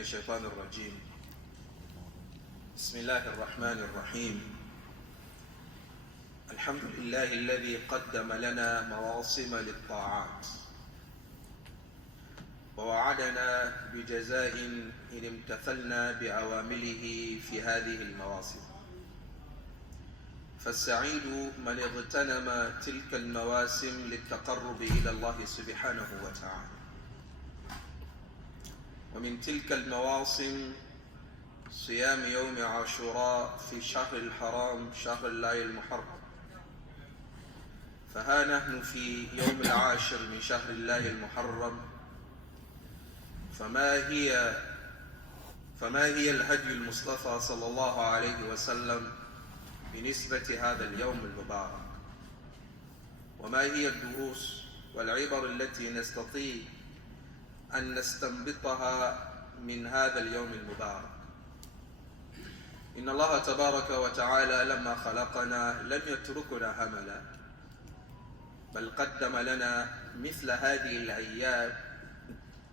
الشيطان الرجيم. بسم الله الرحمن الرحيم. الحمد لله الذي قدم لنا مواسم للطاعات ووعدنا بجزاء إن امتثلنا بأوامره في هذه المواسم. فالسعيد من اغتنم تلك المواسم للتقرب إلى الله سبحانه وتعالى. ومن تلك المواسم صيام يوم عاشوراء في شهر الحرام، شهر الله المحرم. فها نحن في يوم العاشر من شهر الله المحرم. فما هي الهدي المصطفى صلى الله عليه وسلم بنسبة هذا اليوم المبارك؟ وما هي الدروس والعبر التي نستطيع أن نستنبطها من هذا اليوم المبارك؟ إن الله تبارك وتعالى لما خلقنا لم يتركنا هملا، بل قدم لنا مثل هذه الأيام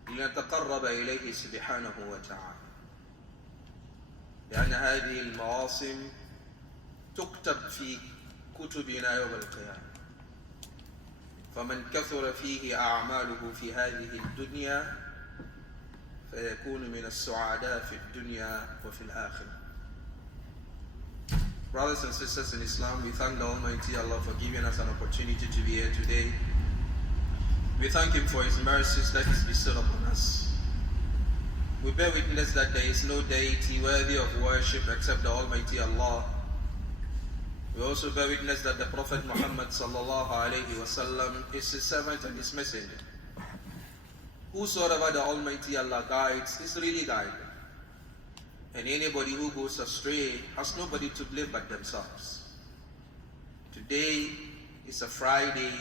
لنتقرب إليه سبحانه وتعالى، لأن هذه المواسم تكتب في كتبنا يوم القيامة. فمن كثر فيه أعماله في هذه الدنيا فيكون من السعداء في الدنيا وفي الآخرة. Brothers and sisters in Islam, we thank the Almighty Allah for giving us an opportunity to be here today. We thank Him for His mercies that He's bestowed upon us. We bear witness that there is no deity worthy of worship except the Almighty Allah. We also bear witness that the Prophet Muhammad sallallahu alayhi wasallam is His servant and His messenger. Whosoever the Almighty Allah guides is really guided. And anybody who goes astray has nobody to blame but themselves. Today is a Friday,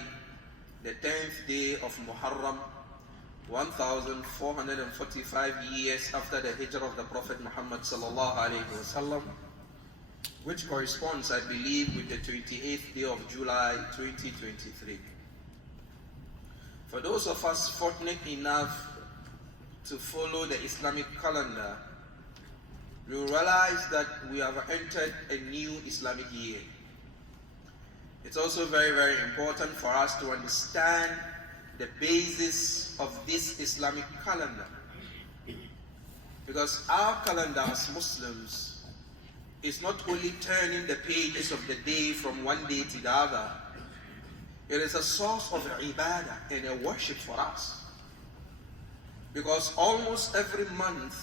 the 10th day of Muharram, 1445 years after the hijrah of the Prophet Muhammad sallallahu alayhi wasallam, which corresponds, I believe, with the 28th day of July 2023. For those of us fortunate enough to follow the Islamic calendar, we realize that we have entered a new Islamic year. It's also very, very important for us to understand the basis of this Islamic calendar. Because our calendar as Muslims is not only turning the pages of the day from one day to the other, it is a source of ibadah and a worship for us. Because almost every month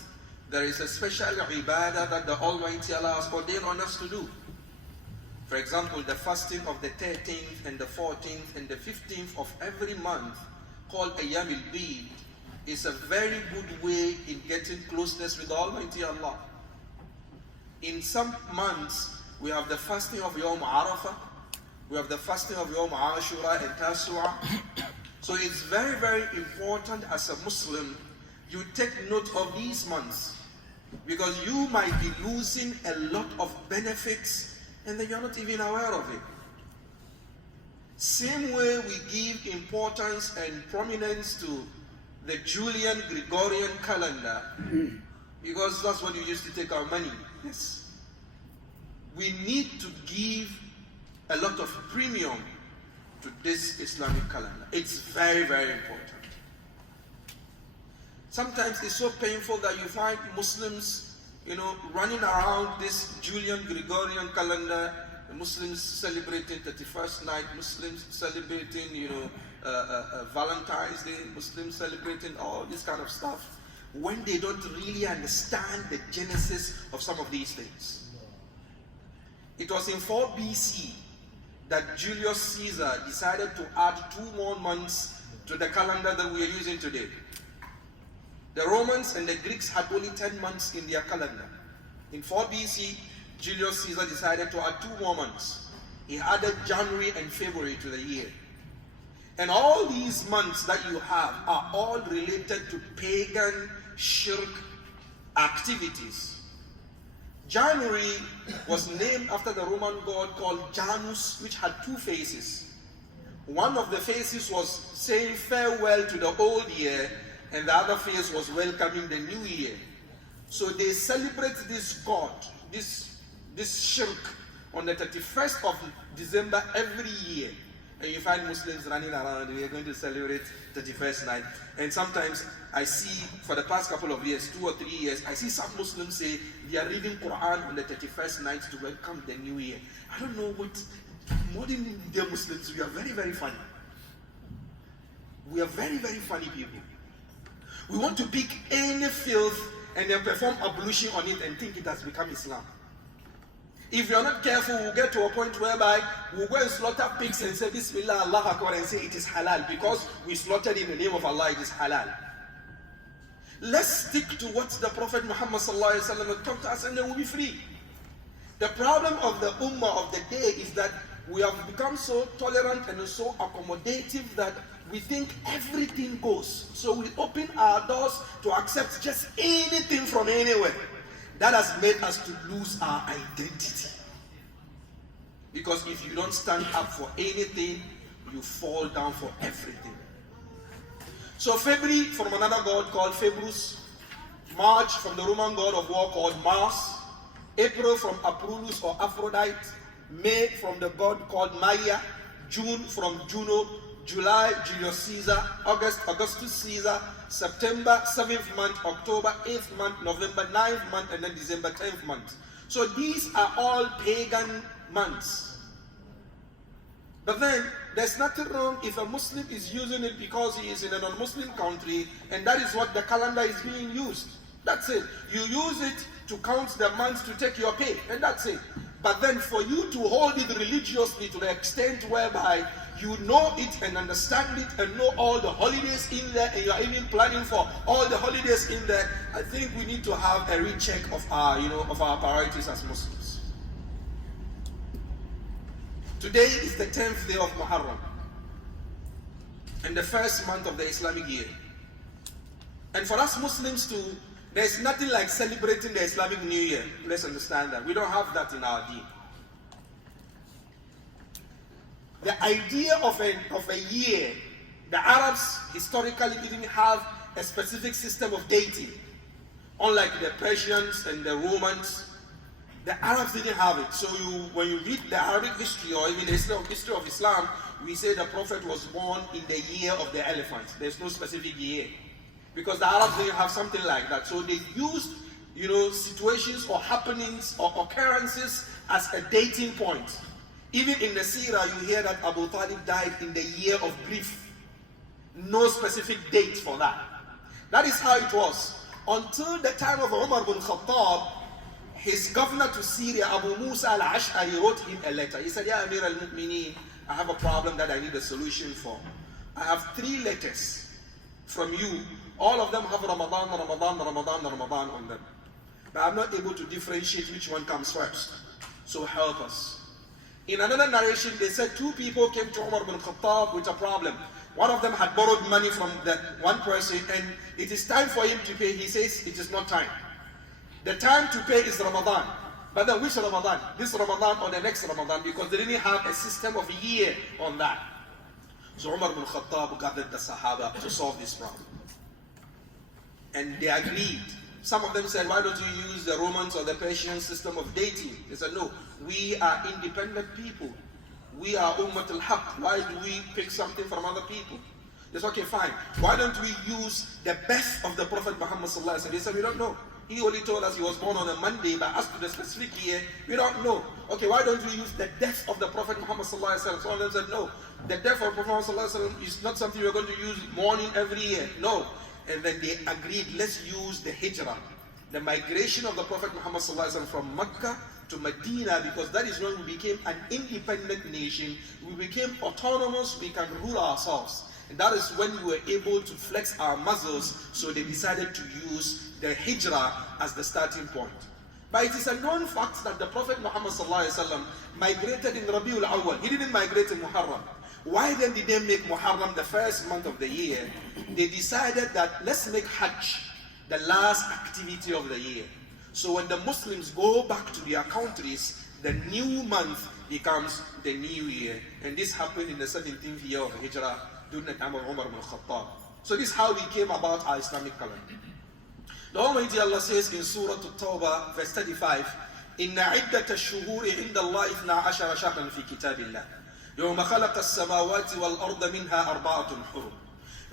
there is a special ibadah that the Almighty Allah has ordained on us to do. For example, the fasting of the 13th and the 14th and the 15th of every month, called Ayyam al-Bid, is a very good way in getting closeness with the Almighty Allah. In some months, we have the fasting of Yawm Arafah, we have the fasting of Yawm Ashura and Tasua. So it's very, very important as a Muslim, you take note of these months, because you might be losing a lot of benefits and then you're not even aware of it. Same way we give importance and prominence to the Julian Gregorian calendar, because that's what you used to take our money. Yes. We need to give a lot of premium to this Islamic calendar. It's very, very important. Sometimes it's so painful that you find Muslims, running around this Julian Gregorian calendar. The Muslims celebrating 31st night, Muslims celebrating, Valentine's Day, Muslims celebrating all this kind of stuff, when they don't really understand the genesis of some of these things. It was in 4 BC that Julius Caesar decided to add 2 more months to the calendar that we are using today. The Romans and the Greeks had only 10 months in their calendar. In 4 BC, Julius Caesar decided to add 2 more months. He added January and February to the year. And all these months that you have are all related to pagan shirk activities. January was named after the Roman god called Janus, which had 2 faces. One of the faces was saying farewell to the old year, and the other phase was welcoming the new year. So they celebrate this god, this Shirk, on the 31st of December every year. And you find Muslims running around, we are going to celebrate 31st night. And sometimes I see, for the past couple of years, 2 or 3 years, I see some Muslims say they are reading Quran on the 31st night to welcome the new year. I don't know what, modern Indian Muslims, we are very, very funny. We are very, very funny people. We want to pick any filth and then perform ablution on it and think it has become Islam. If you are not careful, we'll get to a point whereby we'll go and slaughter pigs and say Bismillah, Allah Akbar, and say it is halal. Because we slaughtered in the name of Allah, it is halal. Let's stick to what the Prophet Muhammad ﷺ taught us and then we'll be free. The problem of the ummah of the day is that we have become so tolerant and so accommodative that we think everything goes. So we open our doors to accept just anything from anywhere. That has made us to lose our identity. Because if you don't stand up for anything, you fall down for everything. So February from another god called Phoebus, March from the Roman god of war called Mars, April from Aprulus or Aphrodite, May from the god called Maya, June from Juno, July Julius Caesar, August Augustus Caesar, September 7th month, October 8th month, November 9th month, and then December 10th month. So these are all pagan months. But then there's nothing wrong if a Muslim is using it because he is in a non-Muslim country and that is what the calendar is being used. That's it. You use it to count the months to take your pay, and that's it. But then for you to hold it religiously to the extent whereby you know it and understand it and know all the holidays in there and you are even planning for all the holidays in there, I think we need to have a recheck of our, of our priorities as Muslims. Today is the 10th day of Muharram and the first month of the Islamic year. And for us Muslims too, there's nothing like celebrating the Islamic New Year. Let's understand that. We don't have that in our deen. The idea of a year, the Arabs historically didn't have a specific system of dating. Unlike the Persians and the Romans, the Arabs didn't have it. So when you read the Arabic history or even the history of Islam, we say the Prophet was born in the year of the elephant. There's no specific year. Because the Arabs didn't have something like that. So they used, situations or happenings or occurrences as a dating point. Even in the Seerah, you hear that Abu Talib died in the year of grief. No specific date for that. That is how it was. Until the time of Umar bin Khattab, his governor to Syria, Abu Musa al-Ash'ari, wrote him a letter. He said, Ya Amir al-Mu'mineen, I have a problem that I need a solution for. I have 3 letters from you. All of them have Ramadan on them. But I'm not able to differentiate which one comes first. So help us. In another narration, they said 2 people came to Umar bin Khattab with a problem. One of them had borrowed money from that one person and it is time for him to pay. He says it is not time. The time to pay is Ramadan. But then which Ramadan? This Ramadan or the next Ramadan? Because they didn't have a system of year on that. So Umar bin Khattab gathered the Sahaba to solve this problem. And they agreed. Some of them said, why don't you use the Romans or the Persian system of dating? They said, no, we are independent people. We are Ummat al-Haq. Why do we pick something from other people? They said, okay, fine. Why don't we use the best of the Prophet Muhammad sallallahu alaihi wasallam? They said, we don't know. He only told us he was born on a Monday, but as to the specific year, we don't know. Okay, why don't we use the death of the Prophet Muhammad sallallahu alaihi wasallam? Some of them said, no. The death of the Prophet Muhammad sallallahu alaihi wasallam is not something we're going to use mourning every year. No. And then they agreed, let's use the hijrah, the migration of the Prophet Muhammad ﷺ from Mecca to Medina, because that is when we became an independent nation. We became autonomous, we can rule ourselves. And that is when we were able to flex our muscles, so they decided to use the hijrah as the starting point. But it is a known fact that the Prophet Muhammad ﷺ migrated in Rabiul Awwal. He didn't migrate in Muharram. Why then did they make Muharram the first month of the year? They decided that let's make Hajj the last activity of the year. So when the Muslims go back to their countries, the new month becomes the new year. And this happened in the 17th year of Hijrah during the time of Umar bin Khattab. So this is how we came about our Islamic calendar. The Almighty Allah says in Surah At-Tawbah, verse 35, إِنَّ عِدَّةَ الشُّهُورِ عِنْدَ اللَّهِ 12 شهرا في كتاب الله يوم خلق السماوات والأرض منها أربعة حرم.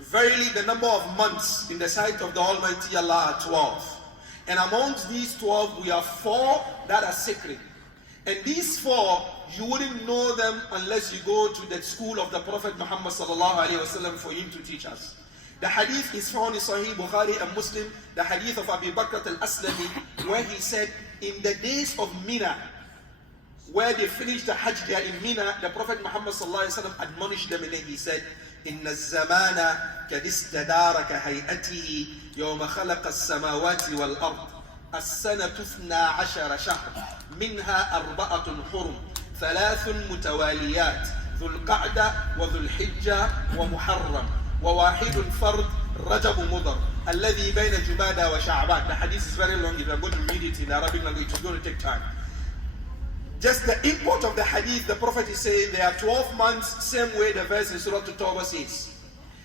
Verily the number of months in the sight of the Almighty Allah are 12. And amongst these 12 we have 4 that are sacred. And these 4, you wouldn't know them unless you go to the school of the Prophet Muhammad sallallahu alaihi wasallam for him to teach us. The hadith is found in Sahih Bukhari and Muslim, the hadith of Abu Bakr al-Aslami, where he said, in the days of Mina, where they finished the Hajj there in Mina, the Prophet Muhammad sallallahu alaihi wasallam admonished them, and then he said, إن الزمان قد استدار كهيئته يوم خلق السماوات والأرض السنة 12 شهر منها 4 حرم 3 متواليات ذو القعدة وذو الحجة ومحرم وواحد فرد رجب مضر الذي بين جمادى وشعبان. The hadith is very long. If you are going to read it in Arabic language, it's going to take time. Just the import of the hadith, the Prophet is saying there are 12 months, same way the verse in Surah At-Tawbah says.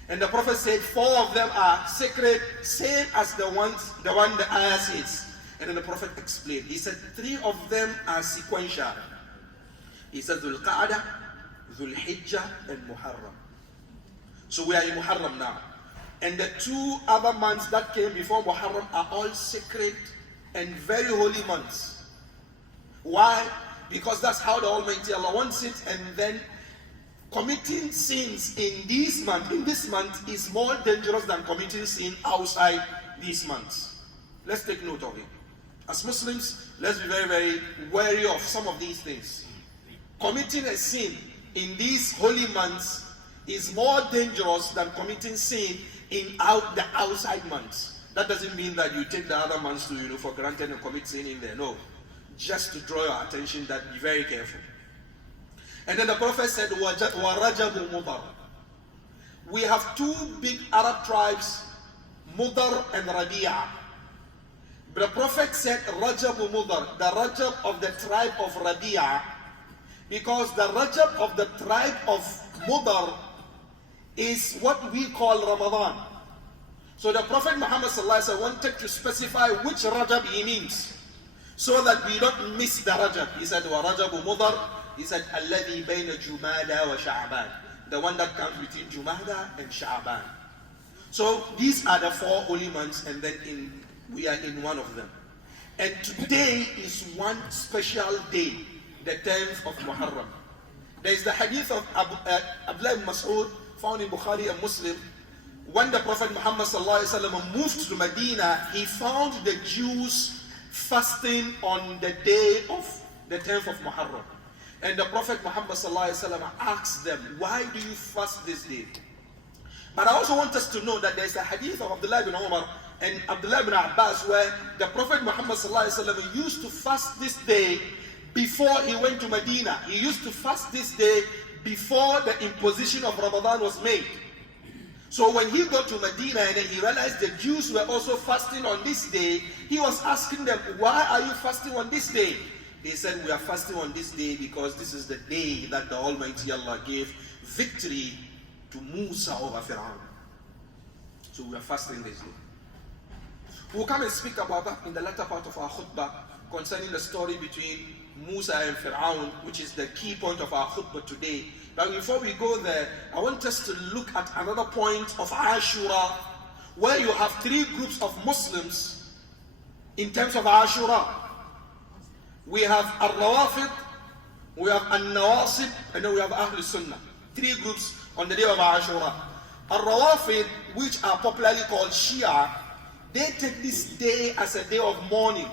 And the Prophet said 4 of them are sacred, same as the one the ayah says. And then the Prophet explained. He said 3 of them are sequential. He said Dhul Qa'dah, Dhul Hijjah, and Muharram. So we are in Muharram now. And the 2 other months that came before Muharram are all sacred and very holy months. Why? Because that's how the Almighty Allah wants it. And then committing sins in this month is more dangerous than committing sin outside these months. Let's take note of it. As Muslims, let's be very, very wary of some of these things. Committing a sin in these holy months is more dangerous than committing sin in the outside months. That doesn't mean that you take the other months to, for granted and commit sin in there. No. Just to draw your attention that be very careful. And then the Prophet said, وَرَجَبُ مُضَرْ. We have 2 big Arab tribes, Mudar and Rabi'a. The Prophet said, Rajab Mudar, the Rajab of the tribe of Rabi'a, because the Rajab of the tribe of Mudar is what we call Ramadan. So the Prophet Muhammad wanted to specify which Rajab he means, so that we don't miss the Rajab. He said, وَرَجَبُ مُضَرْ. He said, الَّذِي بَيْنَ جُمَادَى وَشَعْبَانَ. The one that comes between Jumada and Sha'ban. So these are the 4 holy months, and then we are in one of them. And today is one special day, the 10th of Muharram. There is the hadith of Abdullah ibn Mas'ud, found in Bukhari and Muslim. When the Prophet Muhammad moved to Medina, he found the Jews fasting on the day of the 10th of Muharram. And the Prophet Muhammad asked them, why do you fast this day? But I also want us to know that there is a hadith of Abdullah ibn Umar and Abdullah ibn Abbas where the Prophet Muhammad used to fast this day before he went to Medina. He used to fast this day before the imposition of Ramadan was made. So when he got to Medina and he realized the Jews were also fasting on this day, he was asking them, why are you fasting on this day? They said, we are fasting on this day because this is the day that the Almighty Allah gave victory to Musa over Pharaoh. So we are fasting this day. We'll come and speak about that in the latter part of our khutbah concerning the story between Musa and Pharaoh, which is the key point of our khutbah today. But before we go there, I want us to look at another point of Ashura, where you have 3 groups of Muslims in terms of Ashura. We have Al-Rawafid, we have Al-Nawasib, and then we have Ahl Sunnah. 3 groups on the day of Ashura. Al-Rawafid, which are popularly called Shia, they take this day as a day of mourning.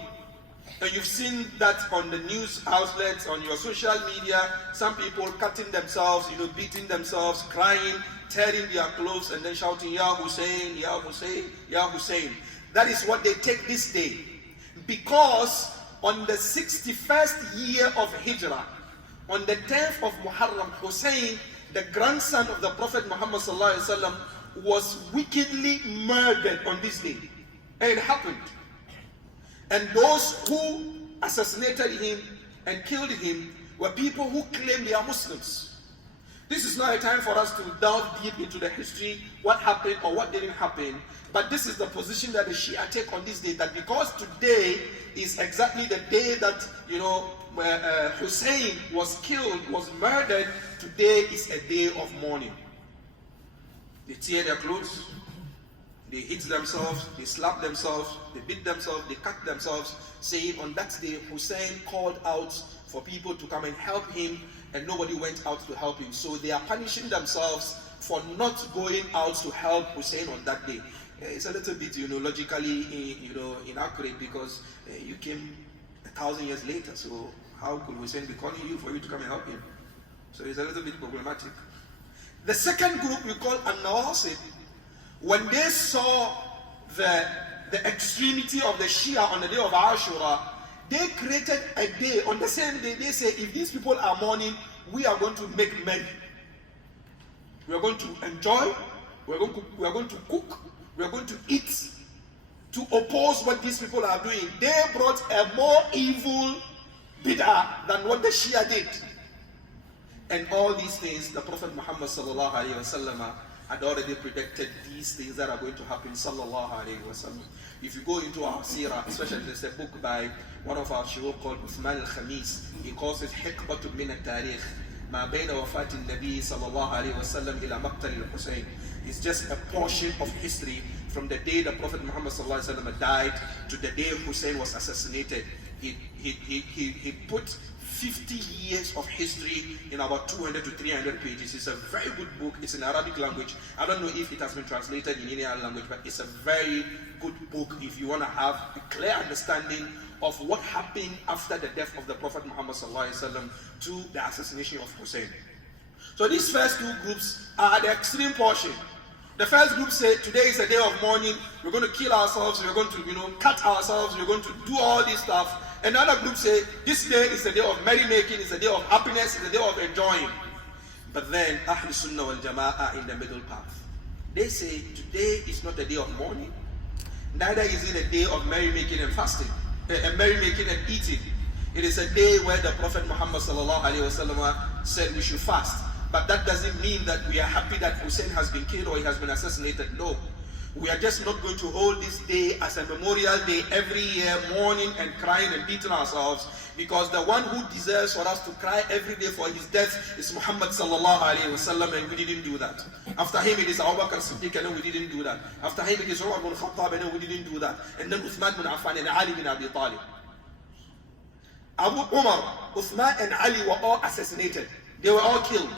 And you've seen that on the news outlets, on your social media, some people cutting themselves, beating themselves, crying, tearing their clothes, and then shouting, Ya Hussein, Ya Hussein, Ya Hussein. That is what they take this day. Because on the 61st year of Hijrah, on the 10th of Muharram, Hussein, the grandson of the Prophet Muhammad ﷺ, was wickedly murdered on this day. And it happened. And those who assassinated him and killed him were people who claimed they are Muslims. This is not a time for us to delve deep into the history, what happened or what didn't happen. But this is the position that the Shia take on this day, that because today is exactly the day that, Hussein was killed, was murdered, today is a day of mourning. They tear their clothes, they hit themselves, they slap themselves, they beat themselves, they cut themselves, saying on that day Hussein called out for people to come and help him, and nobody went out to help him. So they are punishing themselves for not going out to help Hussein on that day. It's a little bit, logically, inaccurate, because you came 1,000 years later. So how could Hussein be calling you for you to come and help him? So it's a little bit problematic. The second group we call An-Nawasib. When they saw the extremity of the Shia on the day of Ashura, they created a day. On the same day, they say, if these people are mourning, we are going to make merry. We are going to enjoy. We are going to cook. We are going to eat. To oppose what these people are doing. They brought a more evil bid'ah than what the Shia did. And all these things, the Prophet Muhammad sallallahu alaihi wasallam had already predicted these things that are going to happen sallallahu alaihi wasallam. If you go into our seerah, especially there's a book by one of our Sheikh called Uthman al-Khamis, he calls it Hikbatun min al-Tarikh, ma bayna wafat al-Nabi sallallahu alaihi wasallam ila maqtal al-Husayn. It's just a portion of history from the day the Prophet Muhammad sallallahu alaihi wasallam died to the day Hussein was assassinated. He put 50 years of history in about 200 to 300 pages. It's a very good book. It's in Arabic language. I don't know if it has been translated in any other language, but it's a very good book if you want to have a clear understanding of what happened after the death of the Prophet Muhammad sallallahu alaihi wasallam to the assassination of Hussein. So these first two groups are the extreme portion. The first group say today is a day of mourning. We're going to kill ourselves. We're going to cut ourselves. We're going to do all this stuff. Another group say this day is a day of merrymaking, it's a day of happiness, it's a day of enjoying. But then Ahl Sunnah wal Jama'ah are in the middle path. They say today is not a day of mourning, neither is it a day of merrymaking and fasting, merrymaking and eating. It is a day where the Prophet Muhammad sallallahu alaihi wasallam said we should fast. But that doesn't mean that we are happy that Hussein has been killed or he has been assassinated. No. We are just not going to hold this day as a memorial day every year, mourning and crying and beating ourselves, because the one who deserves for us to cry every day for his death is Muhammad sallallahu alaihi wasallam, and we didn't do that. After him it is Abu Bakr Siddiq, and then we didn't do that. After him it is Umar bin Khattab, and then we didn't do that. And then Uthman bin Affan and Ali bin Abi Talib. Umar, Uthman and Ali were all assassinated. They were all killed.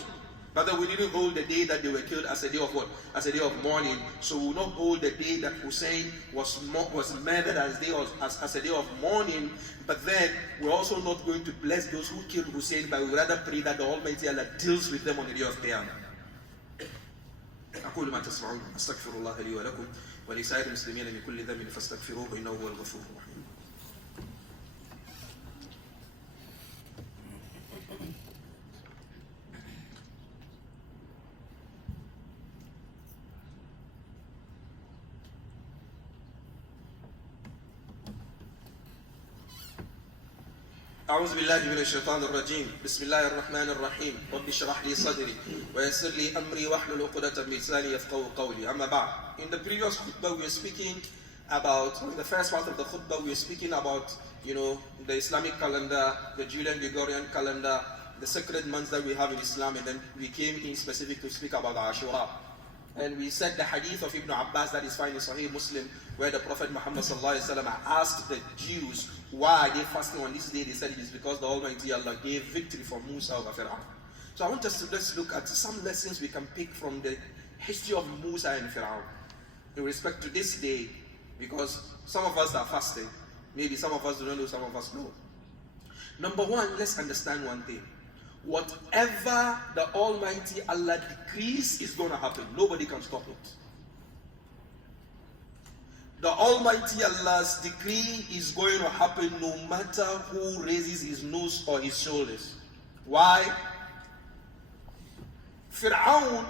But then we didn't hold the day that they were killed as a day of what? As a day of mourning. So we will not hold the day that Hussein was murdered as a day of mourning. But then we're also not going to bless those who killed Hussein, but we would rather pray that the Almighty Allah deals with them on the day of Qiyamah. أقول ما تسمعون أستغفر الله لي ولكم ولسائر المسلمين من كل ذنب فاستغفروه إنه هو الغفور الرحيم. أعوذ بالله من الشيطان الرجيم بسم الله الرحمن الرحيم رب اشرح لي صدري ويسر لي أمري واحلل عقدة من لساني يفقهوا قولي أما بعد. In the previous khutbah we were speaking about, in the first part of the khutbah we were speaking about, the Islamic calendar, the Julian Gregorian calendar, the sacred months that we have in Islam, and then we came in specific to speak about Ashura. And we said the hadith of Ibn Abbas that is found in Sahih Muslim, where the Prophet Muhammad sallallahu alaihi wasallam asked the Jews why they fasting on this day. They said it is because the Almighty Allah gave victory for Musa over Pharaoh. So I want us to let's look at some lessons we can pick from the history of Musa and Pharaoh in respect to this day, because some of us are fasting. Maybe some of us do not know, some of us know. Number one, let's understand one thing. Whatever the Almighty Allah decrees is going to happen. Nobody can stop it. The Almighty Allah's decree is going to happen no matter who raises his nose or his shoulders. Why? Pharaoh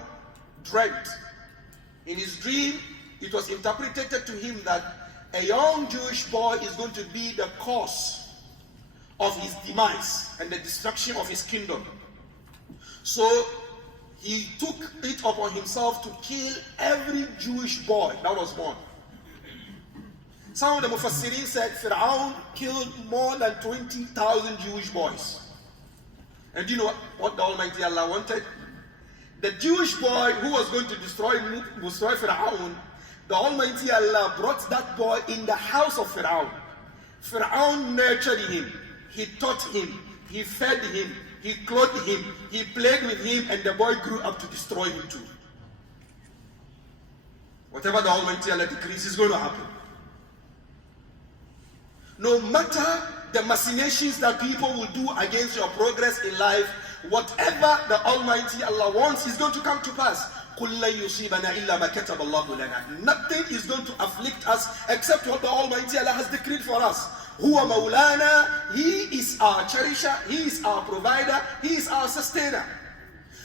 dreamt. In his dream, it was interpreted to him that a young Jewish boy is going to be the cause of his demise and the destruction of his kingdom. So he took it upon himself to kill every Jewish boy that was born. Some of the Mufassirin said Pharaoh killed more than 20,000 Jewish boys. And do you know what the Almighty Allah wanted? The Jewish boy who was going to destroy Pharaoh, the Almighty Allah brought that boy in the house of Pharaoh. Pharaoh nurtured him, he taught him, he fed him, he clothed him, he played with him, and the boy grew up to destroy him too. Whatever the Almighty Allah decrees is going to happen. No matter the machinations that people will do against your progress in life, whatever the Almighty Allah wants is going to come to pass. Nothing is going to afflict us except what the Almighty Allah has decreed for us. Huwa Maulana, He is our cherisher, He is our provider, He is our sustainer.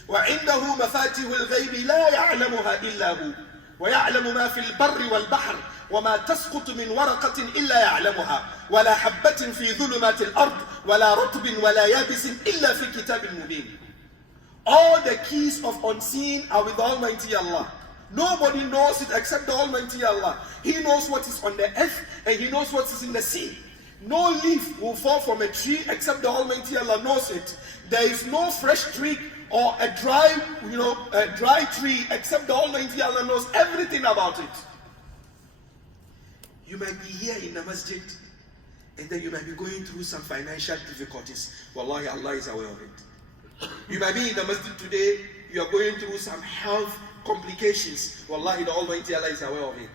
وعنده مفاتيح الغيب لا يعلمها إلا هو ويعلم ما في البر والبحر وما تسقط من ورقة إلا يعلمها ولا حبة في ظلمات الأرض ولا رطب ولا يابس إلا في كتاب مبين. All the keys of unseen are with the Almighty Allah. Nobody knows it except the Almighty Allah. He knows what is on the earth and He knows what is in the sea. No leaf will fall from a tree except the Almighty Allah knows it. There is no fresh tree or a dry tree except the Almighty Allah knows everything about it. You might be here in the masjid and then you might be going through some financial difficulties. Wallahi, Allah is aware of it. You might be in the masjid today, you are going through some health complications. Wallahi, the Almighty Allah is aware of it.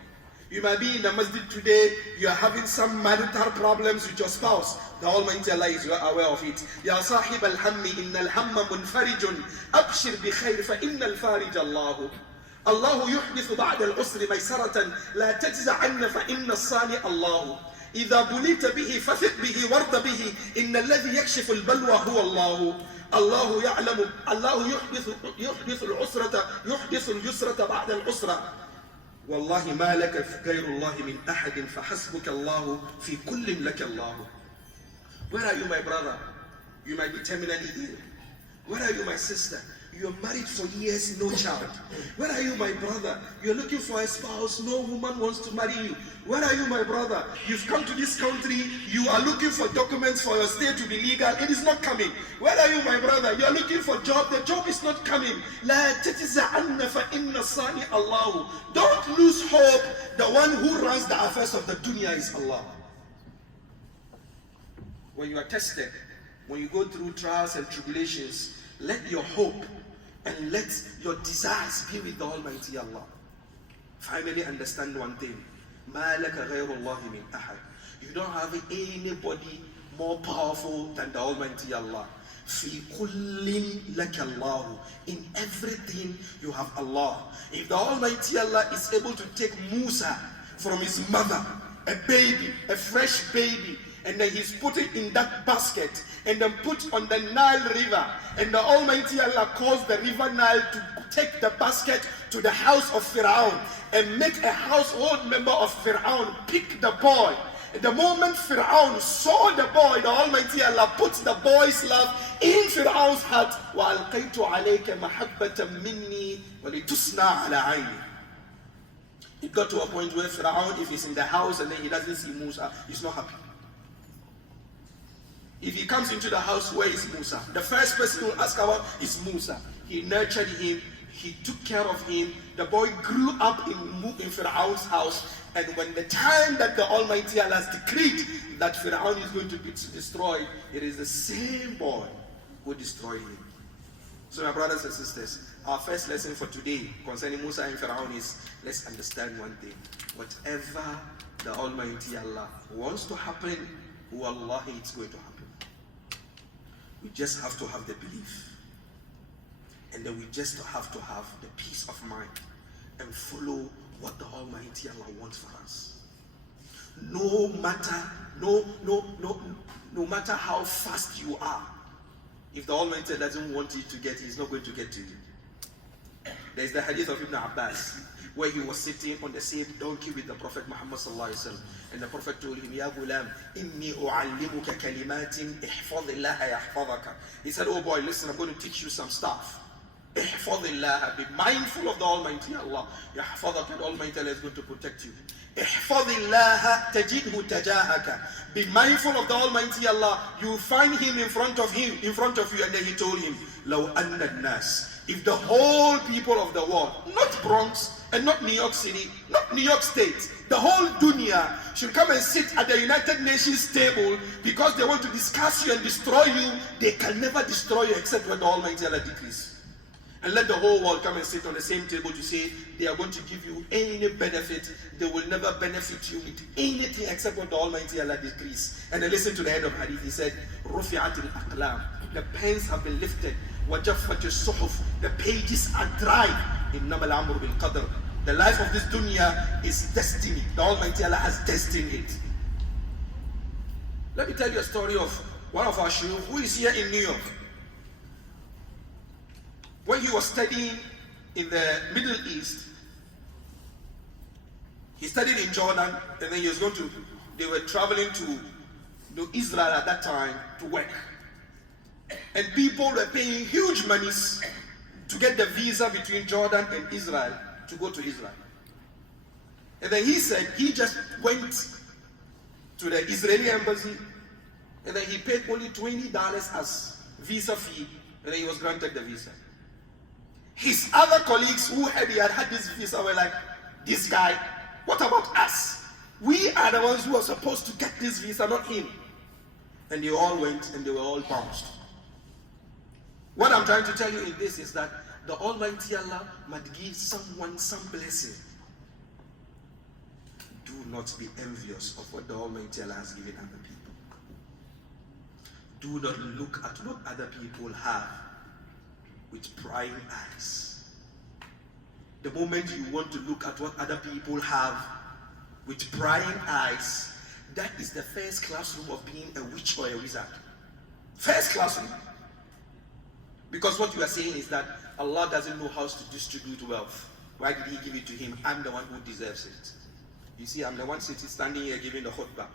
You might be in the masjid today, you are having some marital problems with your spouse. The Almighty Allah is aware of it. Ya sahib al-hammi inna al-hamma munfarijun abshir bi khayr fa inna al-farij Allah. Allah yuhdithu ba'da al-usri maysaratan la tajza anna fa inna as-sani Allah. إذا بليت به فثق به وارض به إن الذي يكشف البلوى هو الله. الله يعلم الله يحدث العسرة يحدث اليسرة بعد العسرة. والله ما لك غير الله من أحد فحسبك الله في كل لك الله. Where are you, my brother? You might be terminally ill. Where are you, my sister? You are married for years, no child. Where are you, my brother? You are looking for a spouse, no woman wants to marry you. Where are you, my brother? You've come to this country, you are looking for documents for your stay to be legal, it is not coming. Where are you, my brother? You are looking for a job, the job is not coming. لا تجزعن فإن الصانع الله. Don't lose hope, the one who runs the affairs of the dunya is Allah. When you are tested, when you go through trials and tribulations, let your hope and let your desires be with the Almighty Allah. Finally understand one thing. مَا لَكَ غَيْرُ اللَّهِ مِنْ أَحَدٍ. You don't have anybody more powerful than the Almighty Allah. فِي كُلٍّ لَكَ اللَّهُ. In everything you have Allah. If the Almighty Allah is able to take Musa from his mother, a baby, a fresh baby, and then he's put it in that basket and then put on the Nile River, and the Almighty Allah caused the river Nile to take the basket to the house of Pharaoh and make a household member of Pharaoh pick the boy. And the moment Pharaoh saw the boy, the Almighty Allah put the boy's love in Pharaoh's heart. وَأَلْقَيْتُ عَلَيْكَ مَحَبَّةً مِّنِّي وَلِتُصْنَعَ عَلَى عَيْنِي. It got to a point where Pharaoh, if he's in the house and then he doesn't see Musa, he's not happy. If he comes into the house, where is Musa? The first person he will ask about is Musa. He nurtured him, he took care of him. The boy grew up in Pharaoh's house, and when the time that the Almighty Allah has decreed that Pharaoh is going to be destroyed, it is the same boy who destroyed him. So my brothers and sisters, our first lesson for today concerning Musa and Pharaoh is, let's understand one thing. Whatever the Almighty Allah wants to happen, wallahi, it's going to happen. We just have to have the belief. And then we just have to have the peace of mind and follow what the Almighty Allah wants for us. No matter how fast you are, if the Almighty doesn't want you to get, He's not going to get to you. There's the hadith of Ibn Abbas, where he was sitting on the same donkey with the Prophet Muhammad sallallahu alaihi wasallam, and the Prophet told him, "Ya gulam, inni u'allimuka kalimatin ihfazillaha yahfazaka." He said, "Oh boy, listen, I'm going to teach you some stuff. احفظ الله. Be mindful of the Almighty Allah. يحفظك, the Almighty Allah is going to protect you. احفظ الله تجده تجاهك. Be mindful of the Almighty Allah. You find him in front of you. And then he told him, لو أن الناس, if the whole people of the world, not Bronx and not New York City, not New York State, the whole dunya should come and sit at the United Nations table because they want to discuss you and destroy you, they can never destroy you except when the Almighty Allah decrees. And let the whole world come and sit on the same table to say they are going to give you any benefit. They will never benefit you with anything except what the Almighty Allah decrees. And then listen to the end of hadith. He said, رُفِعَتِ الْأَقْلَامِ. The pens have been lifted. وَجَفَّتِ الصُّحُفِ. The pages are dry. إِنَّمَا الْأَمْرُ بِالْقَدْرِ. The life of this dunya is destiny. The Almighty Allah has destined it. Let me tell you a story of one of our Sheikh who is here in New York. When he was studying in the Middle East, he studied in Jordan, and then they were traveling to Israel at that time to work. And people were paying huge monies to get the visa between Jordan and Israel to go to Israel. And then he said he just went to the Israeli embassy, and then he paid only $20 as visa fee, and then he was granted the visa. His other colleagues who had this visa were like, this guy, what about us? We are the ones who are supposed to get this visa, not him. And they all went and they were all bounced. What I'm trying to tell you in this is that the Almighty Allah might give someone some blessing. Do not be envious of what the Almighty Allah has given other people. Do not look at what other people have with prying eyes. The moment you want to look at what other people have with prying eyes, that is the first classroom of being a witch or a wizard. First classroom. Because what you are saying is that Allah doesn't know how to distribute wealth. Why did he give it to him? I'm the one who deserves it. You see, I'm the one standing here giving the khutbah.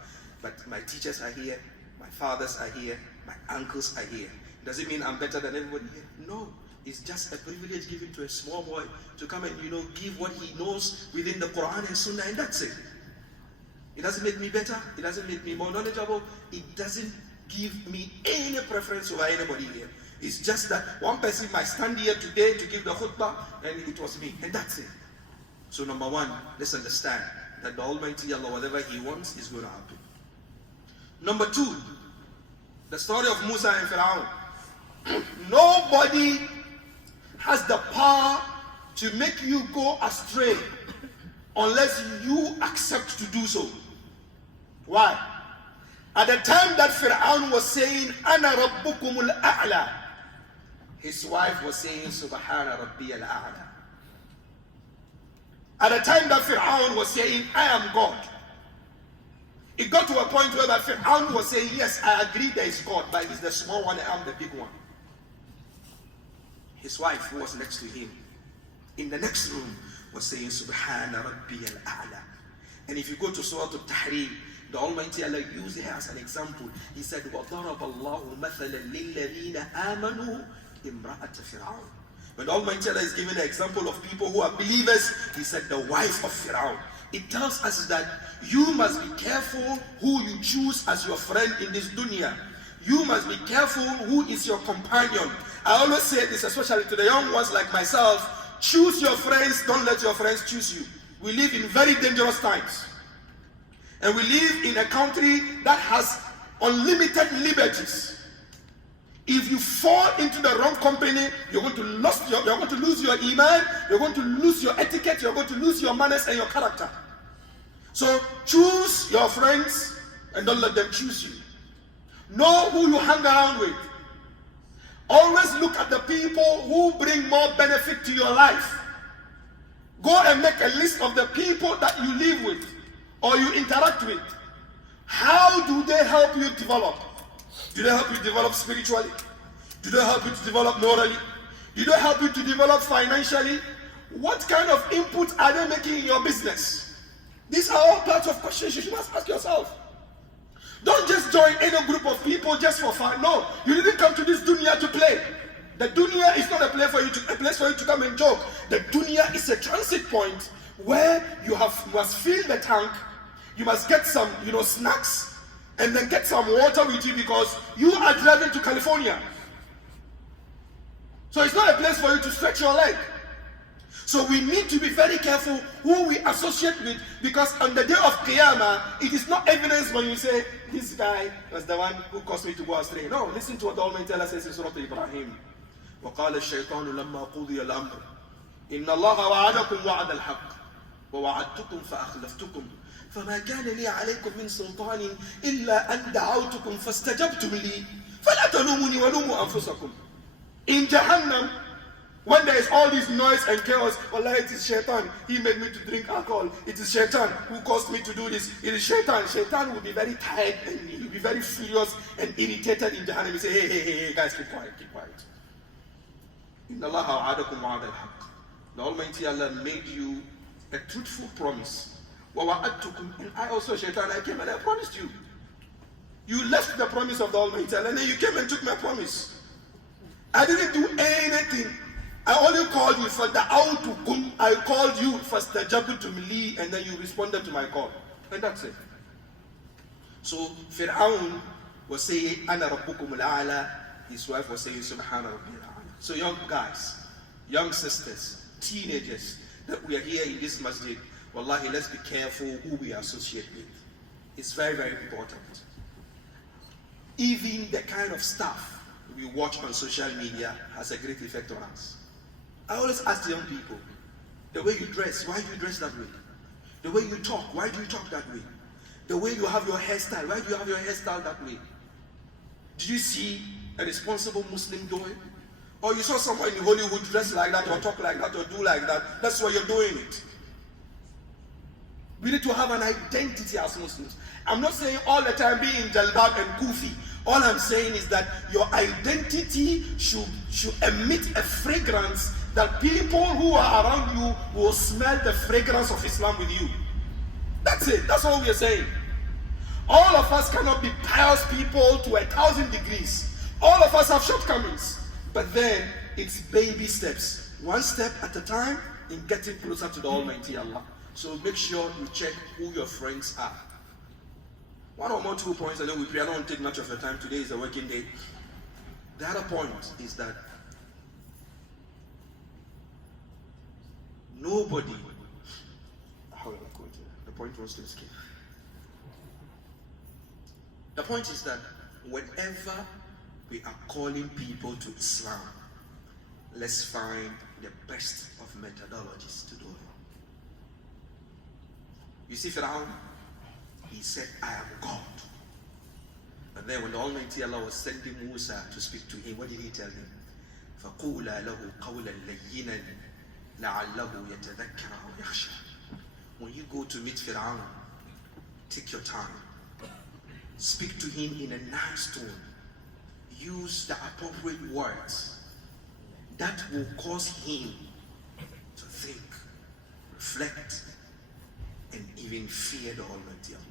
But my teachers are here, my fathers are here, my uncles are here. Does it mean I'm better than everybody here? No. It's just a privilege given to a small boy to come and, give what he knows within the Quran and Sunnah, and that's it. It doesn't make me better. It doesn't make me more knowledgeable. It doesn't give me any preference over anybody here. It's just that one person might stand here today to give the khutbah, and it was me, and that's it. So number one, let's understand that the Almighty Allah, whatever He wants, is going to happen. Number two, the story of Musa and Pharaoh. Nobody has the power to make you go astray unless you accept to do so. Why? At the time that Pharaoh was saying, Ana Rabbukumul A'la, his wife was saying, Subhana Rabbiyal A'la. At the time that Pharaoh was saying, I am God, it got to a point where that Pharaoh was saying, yes, I agree there is God, but he's the small one and I'm the big one. His wife, who was next to him, in the next room, was saying, Subhana Rabbiyal A'la. And if you go to Surah Al-Tahrim, the Almighty Allah used her as an example. He said, وَضَرَبَ اللَّهُ مَثَلًا لِلَّذِينَ آمَنُوا إِمْرَأَةَ فِرْعَوْنَ. When the Almighty Allah is giving an example of people who are believers, He said, the wife of Pharaoh. It tells us that you must be careful who you choose as your friend in this dunya. You must be careful who is your companion. I always say this, especially to the young ones like myself. Choose your friends, don't let your friends choose you. We live in very dangerous times. And we live in a country that has unlimited liberties. If you fall into the wrong company, you're going to lose your iman, you're going to lose your etiquette, you're going to lose your manners and your character. So choose your friends and don't let them choose you. Know who you hang around with. Always look at the people who bring more benefit to your life. Go and make a list of the people that you live with or you interact with. How do they help you develop? Do they help you develop spiritually? Do they help you to develop morally? Do they help you to develop financially? What kind of input are they making in your business? These are all parts of questions you must ask yourself. Don't just join any group of people just for fun. No, you didn't come to this dunya to play. The dunya is not a place for you to come and joke. The dunya is a transit point where you must fill the tank, you must get some, snacks, and then get some water with you because you are driving to California. So it's not a place for you to stretch your leg. So we need to be very careful who we associate with, because on the day of Qiyamah, it is not evidence when you say, this guy was the one who caused me to go astray. No, listen to what the Almighty Allah says in Surah Ibrahim. وَقَالَ الشَّيْطَانُ لَمَّا قُضِيَ الْأَمْرُ إِنَّ اللَّهَ وَعَدَكُمْ وَعَدَ الْحَقِّ وَوَعَدْتُكُمْ فَأَخْلَفْتُكُمْ فَمَا كَانَ لِي عَلَيْكُمْ مِنْ سُلْطَانٍ إِلَّا أَنْ دَعَوْتُكُمْ فَاسْتَجَبْتُمْ لِي فَلَا تَلُومُونِي وَلُومُوا أَنفُسَكُمْ. In Jahannam, when there is all this noise and chaos, Allah, it is Shaitan. He made me to drink alcohol. It is Shaitan who caused me to do this. It is Shaitan. Shaitan will be very tired and he will be very furious and irritated in Jahannam. He say, hey, guys, keep quiet, keep quiet. Inna Allah wa'adakum wa'ad al-haq. The Almighty Allah made you a truthful promise. Wa wa'adtukum. And I also, Shaitan, I came and I promised you. You left the promise of the Almighty Allah and then you came and took my promise. I didn't do anything. I only called you for the autukum. I called you for stajabtum li, and then you responded to my call. And that's it. So Pharaoh was saying, Ana rabbukum al-a'la. His wife was saying, Subhana rabbil a'la. So young guys, young sisters, teenagers, that we are here in this masjid, wallahi, let's be careful who we associate with. It's very, very important. Even the kind of stuff we watch on social media has a great effect on us. I always ask young people, the way you dress, why do you dress that way? The way you talk, why do you talk that way? The way you have your hairstyle, why do you have your hairstyle that way? Did you see a responsible Muslim do it? Or you saw someone in Hollywood dress like that, or talk like that, or do like that? That's why you're doing it. We need to have an identity as Muslims. I'm not saying all the time be in jalbab and kufi. All I'm saying is that your identity should emit a fragrance that people who are around you will smell the fragrance of Islam with you. That's it. That's all we are saying. All of us cannot be pious people to 1,000 degrees. All of us have shortcomings. But then it's baby steps. One step at a time in getting closer to the Almighty Allah. So make sure you check who your friends are. One or more 2 points, and then we pray. I don't take much of your time. Today is a working day. The other point is that nobody, the point was to escape. The point is that whenever we are calling people to Islam, let's find the best of methodologies to do it. You see Pharaoh? He said, I am God. And then when the Almighty Allah was sending Musa to speak to him, what did he tell him? فَقُولَا لَهُ قَوْلًا لَيِّنًا لَعَلَّهُ يَتَذَكَّرَ أَوْ يَخْشَى. When you go to meet Pharaoh, take your time. Speak to him in a nice tone. Use the appropriate words that will cause him to think, reflect, and even fear the Almighty Allah.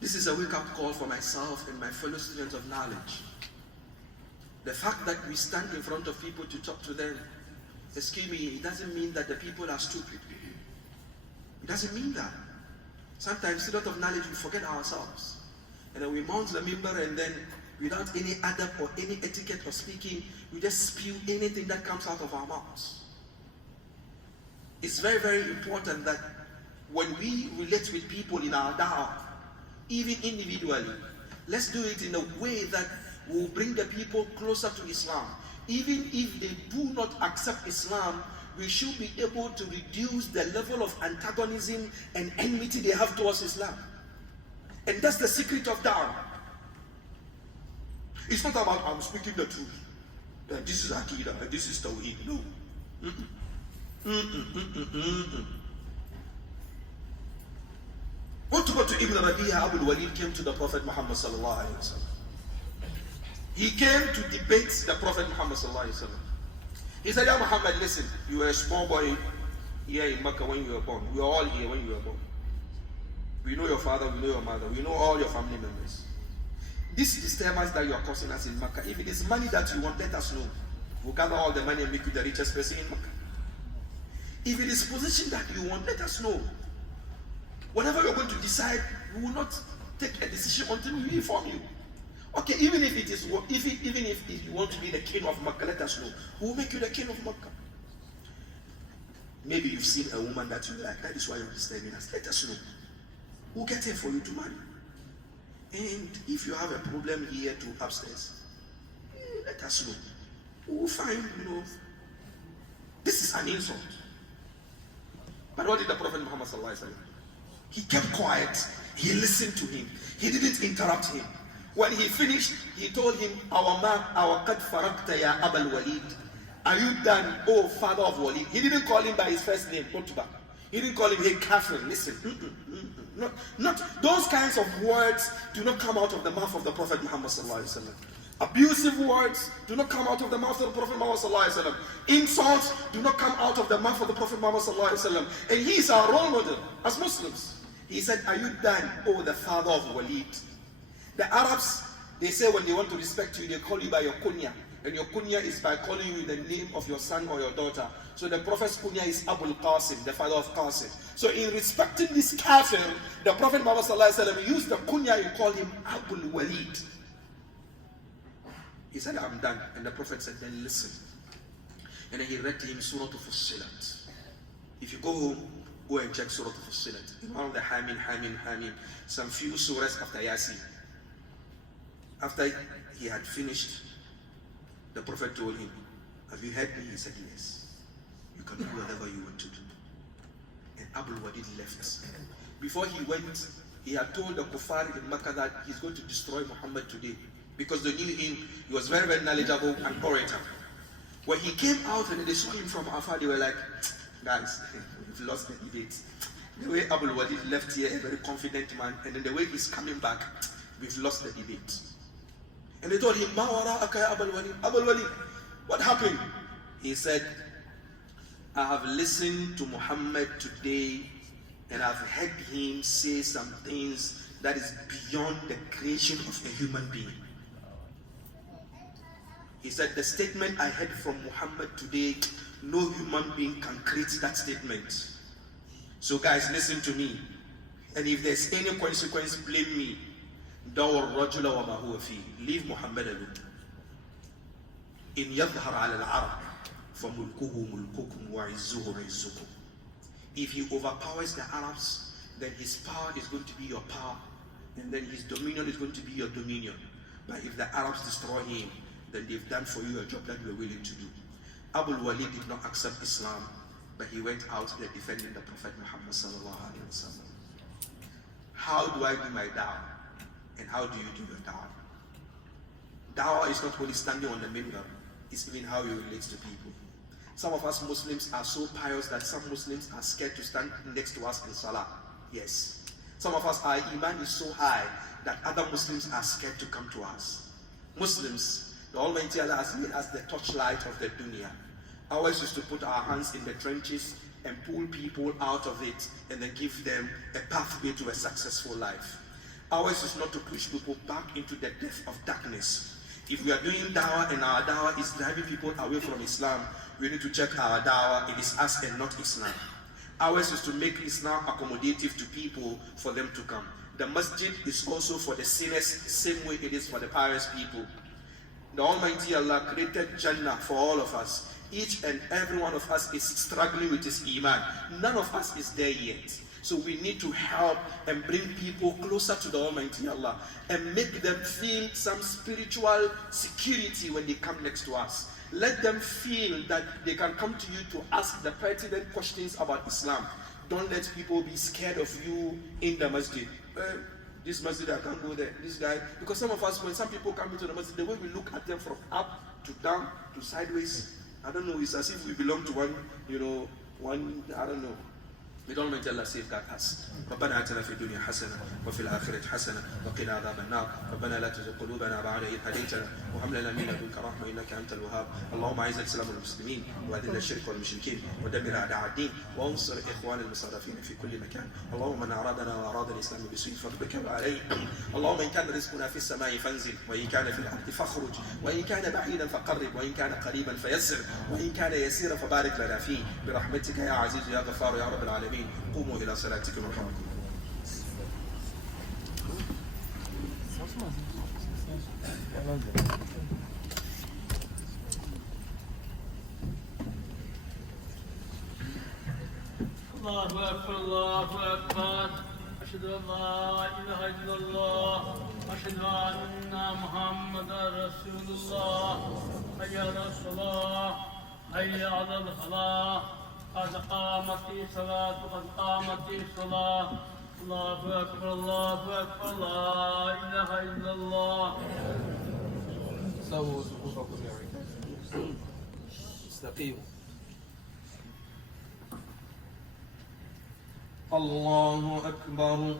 This is a wake-up call for myself and my fellow students of knowledge. The fact that we stand in front of people to talk to them, excuse me, it doesn't mean that the people are stupid. It doesn't mean that. Sometimes, students of knowledge, we forget ourselves. And then we mount the member, and then without any adab or any etiquette of speaking, we just spew anything that comes out of our mouths. It's very, very important that when we relate with people in our da'wah, even individually, let's do it in a way that will bring the people closer to Islam. Even if they do not accept Islam, we should be able to reduce the level of antagonism and enmity they have towards Islam. And that's the secret of da'wah. It's not about I'm speaking the truth. This is Aqidah, this is Tawheed. No. Khutbah to Ibn Rabi'a Abu Walid came to the Prophet Muhammad sallallahu alaihi wasallam. He came to debate the Prophet Muhammad sallallahu alaihi wasallam. He said, "Ya Muhammad, listen, you were a small boy here in Mecca when you were born. We are all here when you were born. We know your father, we know your mother, we know all your family members. this disturbance that you are causing us in Makkah, if it is money that you want, let us know. We'll gather all the money and make you the richest person in Makkah. If it is position that you want, let us know. Whatever you're going to decide, we will not take a decision until we inform you. Okay, even if it is, even if you want to be the king of Makkah, let us know. We will make you the king of Makkah. Maybe you've seen a woman that you like. That is why you're disturbing us. Let us know. We'll get her for you to marry. And if you have a problem here to upstairs, let us know. We'll find, this is an insult. But what did the Prophet Muhammad sallallahu alaihi wasallam? He kept quiet. He listened to him. He didn't interrupt him. When he finished, he told him, our qad farakta ya Abul Walid. Are you done, oh father of Walid? He didn't call him by his first name, Khutbah. He didn't call him, hey, kafir, listen. Not those kinds of words do not come out of the mouth of the Prophet Muhammad sallallahu alaihi wasallam. Abusive words do not come out of the mouth of the Prophet Muhammad sallallahu alaihi wasallam. Insults do not come out of the mouth of the Prophet Muhammad sallallahu alaihi wasallam. And he is our role model as Muslims. He said, are you done, oh the father of Walid? The Arabs, they say when they want to respect you, they call you by your kunya. And your kunya is by calling you the name of your son or your daughter. So the Prophet's kunya is Abul Qasim, the father of Qasim. So in respecting this kafir, the Prophet Muhammad sallallahu alaihi wasallam used the kunya and called him Abul Walid. He said, I'm done. And the Prophet said, then listen. And then he read to him Surah Fussilat. If you go home, go and check Surah Fussilat. In one of the Hamim, some few surahs after Yasin. After he had finished, the Prophet told him, have you heard me? He said, yes. You can do whatever you want to do. And Abul Walid left. Before he went, he had told the kuffar in Makkah that he's going to destroy Muhammad today. Because they knew him, he was very, very knowledgeable and orator. When he came out and they saw him from afar, they were like, guys, we've lost the debate. The way Abul Walid left here, a very confident man, and then the way he's coming back, we've lost the debate. And they told him, Ma wara'aka Abul Walid? Abul Walid, what happened? He said, I have listened to Muhammad today and I've heard him say some things that is beyond the creation of a human being. He said, the statement I heard from Muhammad today, no human being can create that statement. So guys, listen to me. And if there's any consequence, blame me. Leave Muhammad alone. In yadhhar ala al-arab, famulkuhu mulkukum wa izzuhu izzukum. If he overpowers the Arabs, then his power is going to be your power, and then his dominion is going to be your dominion. But if the Arabs destroy him, then they've done for you a job that you were willing to do. Abul Walid did not accept Islam, but he went out there defending the Prophet Muhammad sallallahu alaihi wasallam. How do I do my da'wah? And how do you do your da'wah? Da'wah is not only standing on the minbar, it's even how you relate to people. Some of us Muslims are so pious that some Muslims are scared to stand next to us in salah. Yes. Some of us, our iman is so high that other Muslims are scared to come to us. Muslims, the Almighty Allah has made us the torchlight of the dunya. Ours is to put our hands in the trenches and pull people out of it and then give them a pathway to a successful life. Ours is not to push people back into the depth of darkness. If we are doing dawah and our dawah is driving people away from Islam, we need to check our dawah. It is us and not Islam. Ours is to make Islam accommodative to people for them to come. The masjid is also for the sinners, same way it is for the pious people. The Almighty Allah created Jannah for all of us. Each and every one of us is struggling with his iman. None of us is there yet. So we need to help and bring people closer to the Almighty Allah and make them feel some spiritual security when they come next to us. Let them feel that they can come to you to ask the pertinent questions about Islam. Don't let people be scared of you in the masjid. This masjid, I can't go there. This guy, because some of us, when some people come into the masjid, the way we look at them from up to down to sideways, I don't know, it's as if we belong to one, I don't know. May the Almighty Allah safeguard us. ربنا آتنا في الدنيا حسنة وفي الآخرة حسنة وقنا عذاب النار. ربنا لا تزغ قلوبنا بعد إذ هديتنا وهب لنا من لدنك رحمة إنك أنت الوهاب. اللهم أعز الإسلام والمسلمين وأذل الشرك والمشركين ودمر أعداء الدين وانصر إخوان المستضعفين في كل مكان. اللهم من أرادنا وأراد الإسلام بسوء فاغضب عليه. اللهم إن كان رزقنا في السماء فانزل وإن كان في الأرض فاخرج وإن كان بعيدا فقرب وإن كان قريبا فيسر وإن كان يسيرا فبارك لنا فيه برحمتك يا عزيز يا غفار يا رب العالمين. قوموا إلى صلاتكم ورحمكم. الله أكبر الله أكبر أشهد أن لا إله إلا الله أشهد أن محمدا رسول الله حي على الصلاة حي على الفلاح قد قامت الصلاة قد قامت الصلاة الله أكبر لا إله إلا الله. سووا صفوفكم يا عباد. استقيموا. الله أكبر.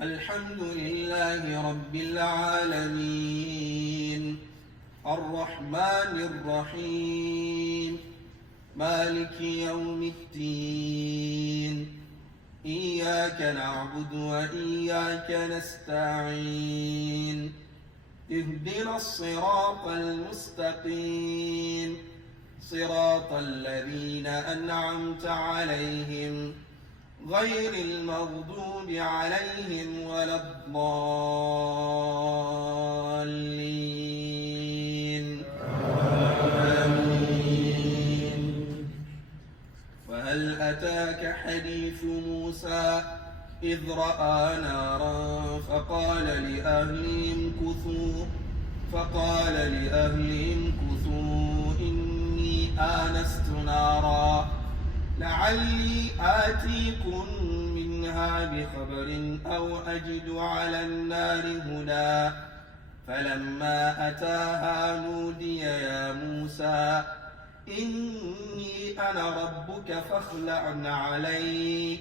الحمد لله رب العالمين الرحمن الرحيم مالك يوم الدين إياك نعبد وإياك نستعين اهدنا الصراط المستقيم صراط الذين أنعمت عليهم غير المغضوب عليهم ولا الضالين آمين. وهل أتاك حديث موسى إذ رأى نارا فقال لأهلهم كثوا إني آنست نارا لعلي آتيكم منها بخبر أو أجد على النار هدى فلما أتاها نودي يا موسى إني أنا ربك فاخلع عليك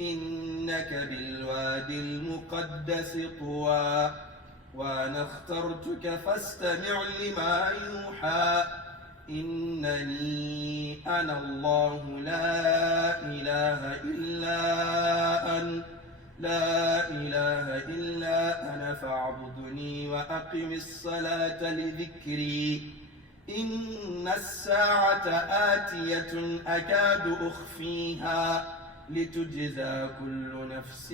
إنك بالوادي المقدس طوى وأنا اخترتك فاستمع لما يوحى إنني أنا الله لا إله إلا أنا فاعبدني وأقم الصلاة لذكري إن الساعة آتية أكاد أخفيها لتجزى كل نفس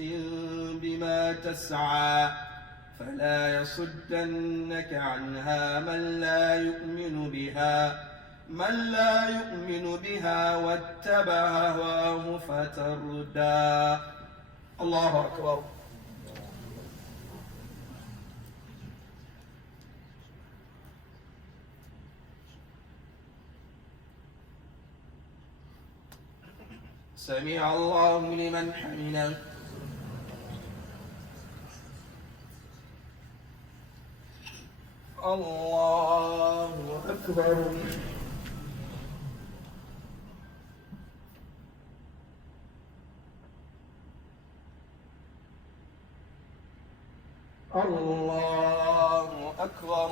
بما تسعى فلا يصدنك عنها من لا يؤمن بها واتبع هواه فتردى. الله أكبر. سمع الله لمن حمده. الله أكبر. الله أكبر.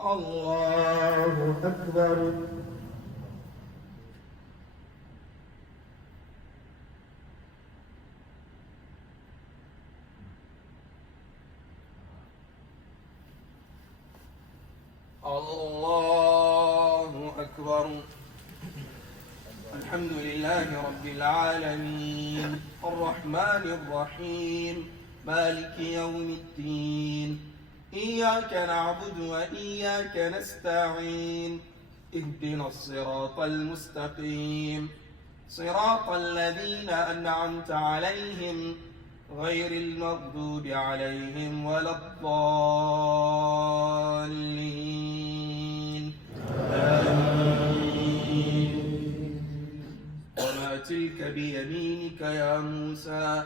الله أكبر. الله أكبر. الحمد لله رب العالمين الرحمن الرحيم مالك يوم الدين إياك نعبد وإياك نستعين اهدنا الصراط المستقيم صراط الذين أنعمت عليهم غير المغضوب عليهم ولا الضالين آمين. وما تلك بيمينك يا موسى؟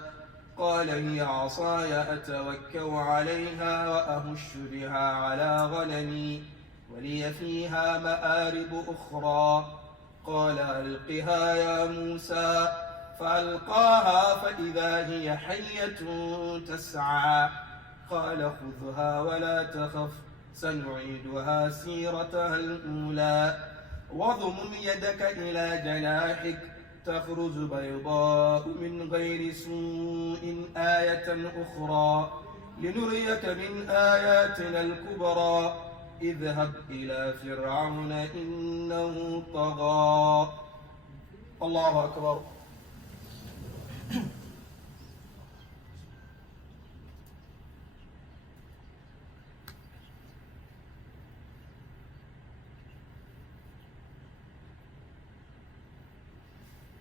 قال هي عصاي أتوكأ عليها وأهش بها على غنمي ولي فيها مآرب أخرى. قال ألقها يا موسى، فألقاها فإذا هي حية تسعى. قال خذها ولا تخف، سنعيدها سيرتها الأولى، واضمم يدك إلى جناحك تخرج بيضاء من غير سوء آية أخرى لنريك من آياتنا الكبرى. اذهب إلى فرعون إنه طغى. الله أكبر.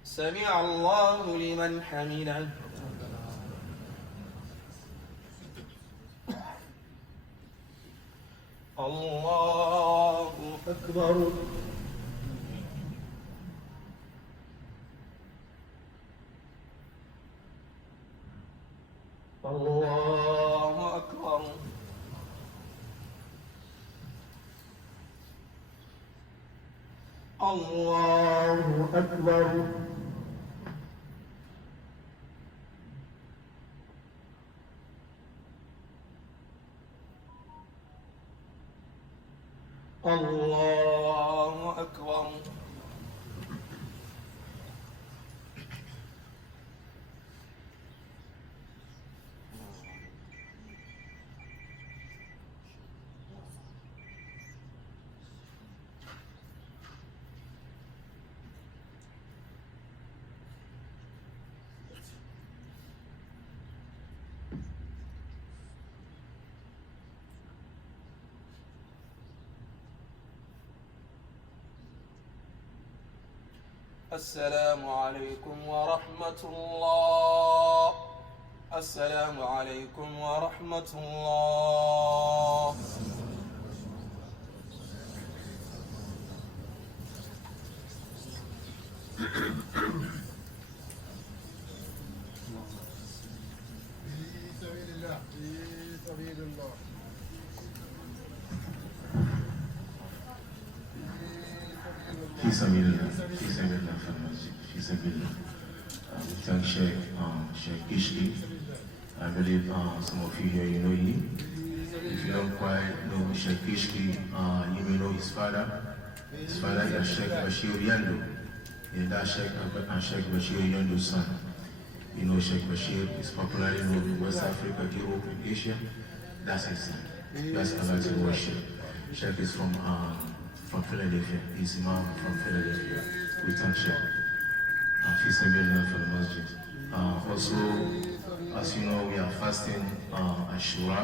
سمع الله لمن حمده. الله أكبر. الله أكبر. الله أكبر. الله أكبر. السلام عليكم ورحمة الله. السلام عليكم ورحمة الله. في سبيل الله، في سبيل الله. في سبيل الله، في سبيل الله في المسجد، في سبيل الله. We thank Sheikh Kishk. I believe some of you here, you know him. If you don't quite know Sheikh Kishk, you may know his father. His father is Sheikh Bashir Yando. And that Sheikh Bashir Yando's son. You know Sheikh Bashir is popularly known in West Africa, Europe, and Asia. That's his son. That's Allah to worship. Sheikh is from Philadelphia. He's Imam from Philadelphia. We thank Sheikh. Peace and blessings for the masjid. Also, as you know, we are fasting Ashura.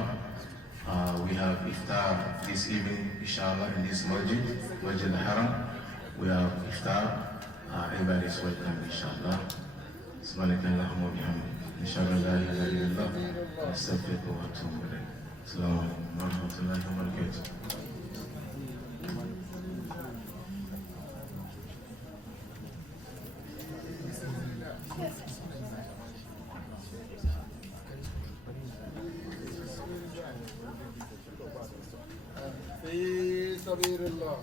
We have iftar this evening, inshallah, in this masjid, Masjid al-Haram. We have iftar. Everybody is welcome, inshallah. سبحانك اللهم وبحمدك نشهد ان لا اله الا الله ونستغفرك ونتوب اليك. السلام عليكم ورحمه الله وبركاته. في سبيل الله.